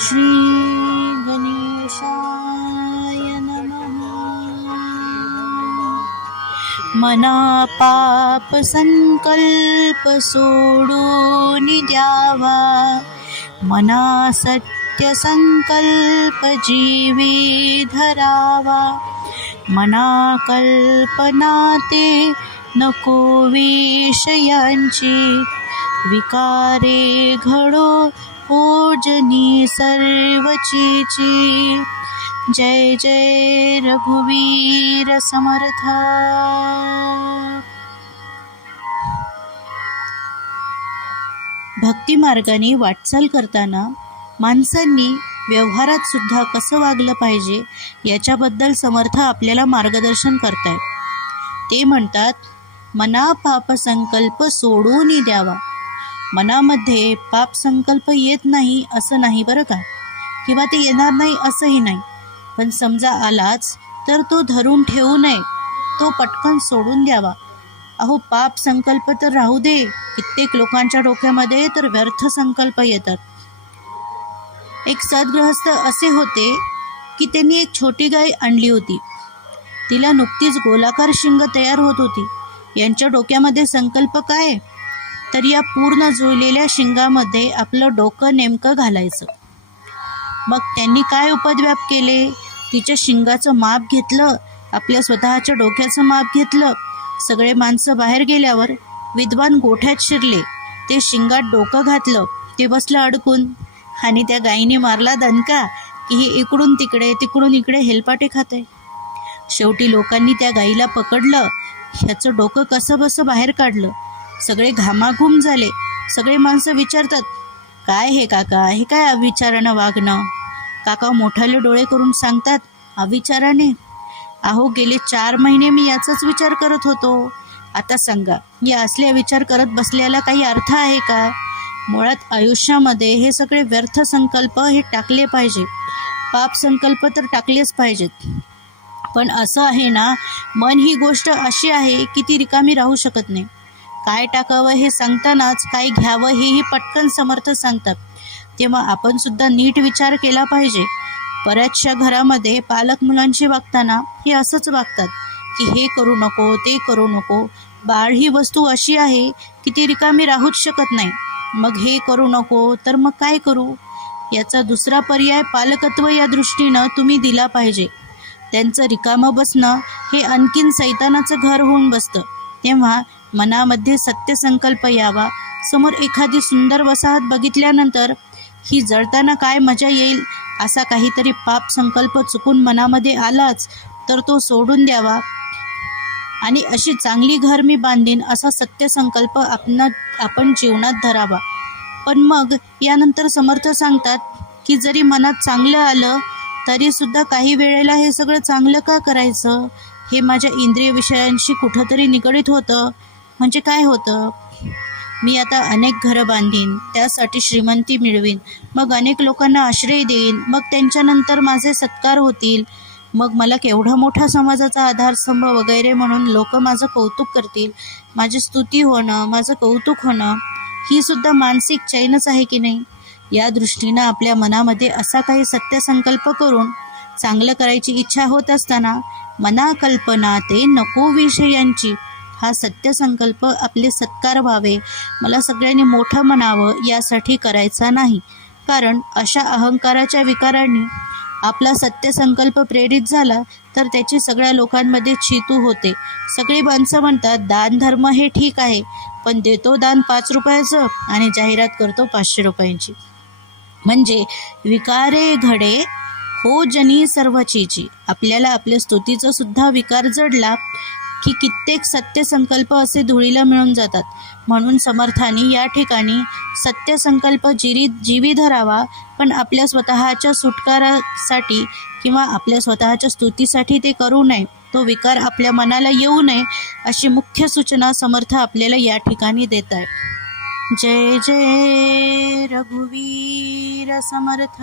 श्री गणेशाय नमः। मना पाप संकल्प सोडून द्यावा, मना सत्य संकल्प जीवी धरावा, मना कल्पना ते नको विषयांची, विकारे घडो ओजनी सर्वचीची। जय जय रघुवीर समर्थ। भक्ती मार्गाने वाटचाल करताना माणसांनी व्यवहारात सुद्धा कसं वागलं पाहिजे याच्याबद्दल समर्थ आपल्याला मार्गदर्शन करतायत। ते म्हणतात, मना पाप संकल्प सोडून द्यावा। मनामध्ये पाप संकल्प येत नाही असं नाही बरं का, किंवा ते येणार नाही असंही नाही, पण समजा आलाच तर तो धरून ठेवू नये, तो पटकन सोडून द्यावा। अहो, पाप संकल्प तर राहू दे, कित्येक लोकांच्या डोक्यामध्ये तर व्यर्थ संकल्प येतात। एक सद्गृहस्थ असे होते की त्यांनी एक छोटी गाय आणली होती। तिला नुकतीच गोलाकार शिंग तयार होत होती। यांच्या डोक्यामध्ये संकल्प काय, तर या पूर्ण जुळलेल्या शिंगामध्ये आपलं डोकं नेमकं घालायचं। मग त्यांनी काय उपद्व्याप केले, तिच्या शिंगाचं माप घेतलं, आपल्या स्वतःच्या डोक्याचं माप घेतलं। सगळे माणसं बाहेर गेल्यावर विद्वान गोठ्यात शिरले, ते शिंगात डोकं घातलं, ते बसलं अडकून, आणि त्या गायीने मारला दणका की ही इकडून तिकडे तिकडून इकडे हेलपाटे खाते। शेवटी लोकांनी त्या गायीला पकडलं, ह्याचं डोकं कसं बसं बाहेर काढलं। सगळे घामाघूम झाले। सगळे माणसं विचारतात, काय हे काका, हे काय अविचारानं वागणं? काका मोठाले डोळे करून सांगतात, अविचाराने? अहो, गेले 4 महिने मी याचाच विचार करत होतो। आता सांगा, या असल्या विचार करत बसल्याला काही अर्थ आहे का? मुळात आयुष्यामध्ये हे सगळे व्यर्थ संकल्प हे टाकले पाहिजे। पाप संकल्प तर टाकलेच पाहिजेत, पण असं आहे ना, मन ही गोष्ट अशी आहे की ती रिकामी राहू शकत नाही। काय टाकावं हे सांगतानाच काय घ्यावं हेही पटकन समर्थ सांगतात। तेव्हा आपण सुद्धा नीट विचार केला पाहिजे। बऱ्याचशा घरामध्ये पालक मुलांशी वागताना हे असंच वागतात की हे करू नको, ते करू नको। बाळ ही वस्तू अशी आहे की ती रिकामी राहूच शकत नाही। मग हे करू नको तर मग काय करू? याचा दुसरा पर्याय पालकत्व या दृष्टीनं तुम्ही दिला पाहिजे। त्यांचं रिकामं बसणं हे आणखीन सैतानाचं घर होऊन बसतं। तेव्हा मनामध्ये सत्य संकल्प यावा। समोर एखादी सुंदर वसाहत बघितल्यानंतर ही जळताना काय मजा येईल असा काहीतरी पाप संकल्प चुकून मनामध्ये आलाच तर तो सोडून द्यावा, आणि अशी चांगली घर मी बांधीन असा सत्य संकल्प आपण जीवनात धरावा। पण मग यानंतर समर्थ सांगतात की जरी मनात चांगलं आलं तरी सुद्धा काही वेळेला हे सगळं चांगलं का करायचं, हे माझ्या इंद्रिय विषयांशी कुठंतरी निगडीत होतं। म्हणजे काय होतं, मी आता अनेक घरं बांधीन, त्यासाठी श्रीमंती मिळवीन, मग अनेक लोकांना आश्रय देईन, मग त्यांच्यानंतर माझे सत्कार होतील, मग मला केवढा मोठा समाजाचा आधारस्तंभ वगैरे म्हणून लोक माझं कौतुक करतील, माझी स्तुती होणं, माझं कौतुक होणं, ही सुद्धा मानसिक चैनच आहे की नाही? या दृष्टीनं आपल्या मनामध्ये असा काही सत्य संकल्प करून चांगलं करायची इच्छा होत असताना मना कल्पना ते नको विषयांची हा सत्य संकल्प आपले सत्कार व्हावे, मला सगळ्यांनी मोठं म्हणावं यासाठी करायचा नाही। कारण अशा अहंकाराच्या विकारांनी आपला सत्य संकल्प प्रेरित झाला तर त्याची सगळ्या लोकांमध्ये चीतू होते। सगळी माणसं म्हणतात दान धर्म हे ठीक आहे, पण देतो दान 5 रुपयाचं आणि जाहिरात करतो 500 रुपयांची। म्हणजे विकारे घडे हो जनी सर्वचीची। आपल्याला आपल्या स्तुतीचा सुद्धा विकार जडला की कित्येक सत्य संकल्प असे धुळीला मिळून जातात। म्हणून समर्थांनी या ठिकाणी सत्य संकल्प जीवी धरावा, पण आपल्या स्वतःच्या सुटकारासाठी किंवा आपल्या स्वतःच्या स्तुतीसाठी ते करू नये, तो विकार आपल्या मनाला येऊ नये, अशी मुख्य सूचना समर्थ आपल्याला या ठिकाणी देत आहे। जय जय रघुवीर समर्थ।